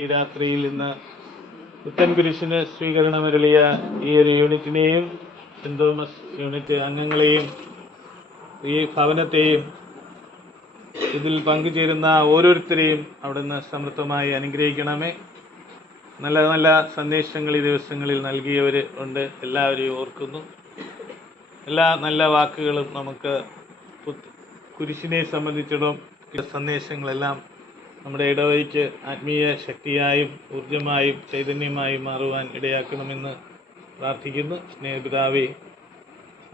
ഈ രാത്രിയിൽ ഇന്ന് പുത്തൻ കുരിശിന് സ്വീകരണമരുളിയ ഈ ഒരു യൂണിറ്റിനെയും സെന്റ് തോമസ് യൂണിറ്റ് അംഗങ്ങളെയും ഈ ഭവനത്തെയും ഇതിൽ പങ്കുചേരുന്ന ഓരോരുത്തരെയും അവിടുന്ന് സമൃദ്ധമായി അനുഗ്രഹിക്കണമേ. നല്ല നല്ല സന്ദേശങ്ങൾ ഈ ദിവസങ്ങളിൽ നൽകിയവർ ഉണ്ട്, എല്ലാവരെയും ഓർക്കുന്നു. എല്ലാ നല്ല വാക്കുകളും നമുക്ക് കുരിശിനെ സംബന്ധിച്ചിടം സന്ദേശങ്ങളെല്ലാം നമ്മുടെ ഇടവഴിക്ക് ആത്മീയ ശക്തിയായും ഊർജമായും ചൈതന്യമായും മാറുവാൻ ഇടയാക്കണമെന്ന് പ്രാർത്ഥിക്കുന്നു. സ്നേഹപിതാവേ,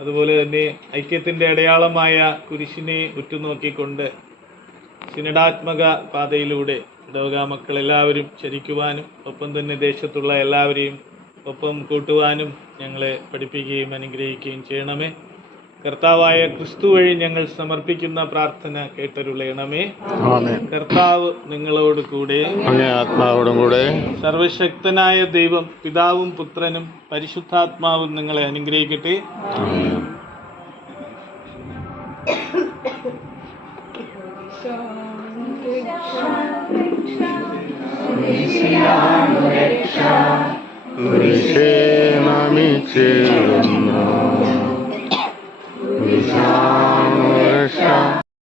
അതുപോലെ തന്നെ ഐക്യത്തിൻ്റെ അടയാളമായ കുരിശിനെ ഉറ്റുനോക്കിക്കൊണ്ട് സിനഡാത്മക പാതയിലൂടെ ഇടവക മക്കൾ എല്ലാവരും ചരിക്കുവാനും ഒപ്പം തന്നെ ദേശത്തുള്ള എല്ലാവരെയും ഒപ്പം കൂട്ടുവാനും ഞങ്ങളെ പഠിപ്പിക്കുകയും അനുഗ്രഹിക്കുകയും ചെയ്യണമേ. കർത്താവായ ക്രിസ്തു വഴി ഞങ്ങൾ സമർപ്പിക്കുന്ന പ്രാർത്ഥന കേട്ടരുളയണമേ. കർത്താവ് നിങ്ങളോട് കൂടെ, ആത്മാവോടും കൂടെ. സർവശക്തനായ ദൈവം പിതാവും പുത്രനും പരിശുദ്ധാത്മാവും നിങ്ങളെ അനുഗ്രഹിക്കട്ടെ. കുരിശേ നമിച്ചിടുന്നു